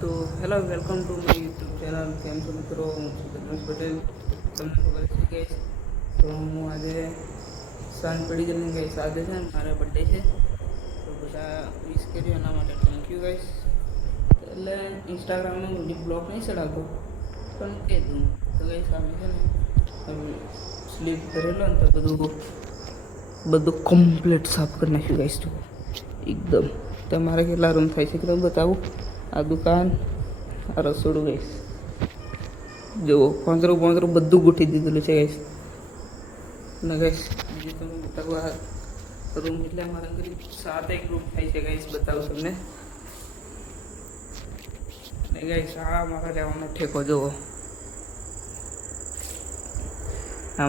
તો hello welcome to my YouTube channel. કેમ છો મિત્રો? હું છું ધર્મેશ પટેલ. તમને ખબર છે ગઈશ, તો હું આજે સાંજ પડી જઈને ગઈશ. આજે છે ને મારા બર્થડે છે, તો બધા વિશ કર્યું એના માટે થેન્ક યુ ગાઈશ. એટલે ઇન્સ્ટાગ્રામમાં હું બ્લોગ નહીં ચડાવતો, પણ કહી દઉં તો ગઈશ સામે છે ને સ્લીપ કરેલો ને તો બધું કમ્પ્લીટ સાફ કરી નાખ્યું ગાઈશ. તો એકદમ તમારે કેટલા રૂમ થાય છે કે તમે બતાવું. આ દુકાન, આ રસોડું ગઈશ, જુઓ પાંદરું બધું ગોઠવી દીધેલું છે ગઈશ. અને ગઈશ બીજું તમે બતાવું, આ રૂમ એટલે અમારા ઘરે 7 રૂમ થાય છે ગઈશ. બતાવું તમને. અને ગઈશ આ મારા રહેવાનો ઠેકો જુઓ.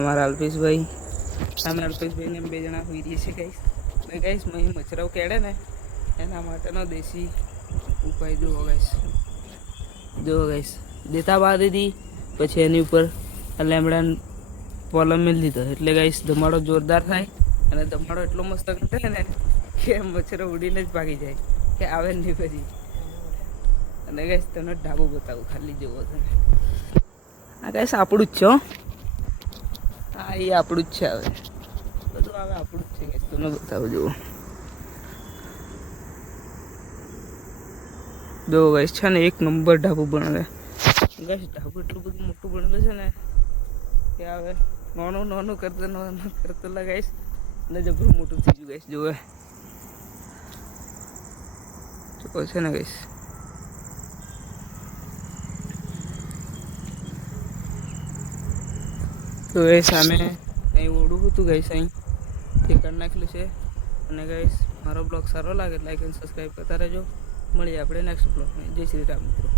અમારા અલ્પેશભાઈ, અમે અલ્પેશભાઈને 2 જણા હોઈ રહીએ છીએ ગઈશ. અને ગઈશ મહી મચ્છરાઓ કેળે ને એના માટેનો દેશી ઉપાય જુઓ ગાઈસ. દેતા બાદ દીધી, પછી એની ઉપર લેમડા પોલમ મેળ દીધો એટલે ગાઈસ ધમાડો જોરદાર થાય. અને ધમાડો એટલો મસ્ત કરે ને કે મચ્છરો ઉડીને જ ભાગી જાય, કે આવે નહીં પછી. અને ગાઈસ તમને ઢાબુ બતાવું, ખાલી જુઓ તમે. આ ગાઈસ આપણું જ છે હો. હા એ આપણું જ છે. હવે બધું આવે આપણું જ છે ગાઈસ. તમને બતાવું જુઓ. જો ગાઈસ છે ને એક નંબર ઢાબુ બને ગાઈસ. ઢાબુ એટલું બધું મોટું બનેલું છે ને કે હવે નાનું કરતો ગાઈસ ને જબરું મોટું થઈ ગયું ગાઈસ. જોવે જો છે ને ગાઈસ. તો એ સામે અહીં ઓળું હતું ગાઈસ, અહીં તે કરી નાખેલું છે. અને ગાઈસ મારો બ્લોગ સારો લાગે લાઈક અને સબસ્ક્રાઈબ કરતા રહેજો. મળીએ આપણે નેક્સ્ટ બ્લોગમાં. જય શ્રી રામ મિત્રો.